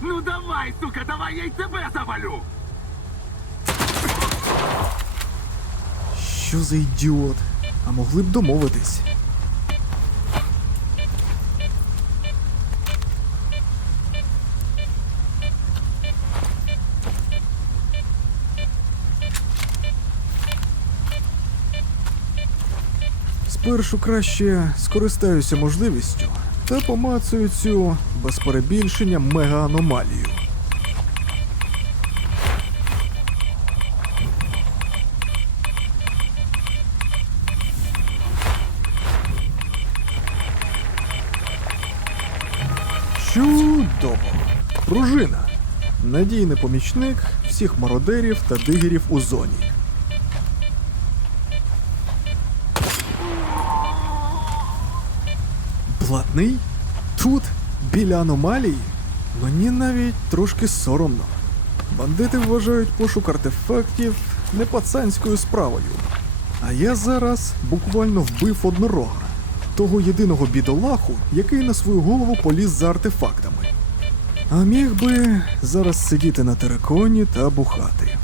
Ну давай, сука, давай я й тебе завалю! Що за ідіот? А могли б домовитись. Спершу краще скористаюся можливістю та помацаю цю без перебільшення мега-аномалію. Чудово! Пружина. Надійний помічник всіх мародерів та дигерів у зоні. Блатний? Тут? Біля аномалії? Мені навіть трошки соромно. Бандити вважають пошук артефактів не пацанською справою. А я зараз буквально вбив однорога, того єдиного бідолаху, який на свою голову поліз за артефактами. А міг би зараз сидіти на териконі та бухати.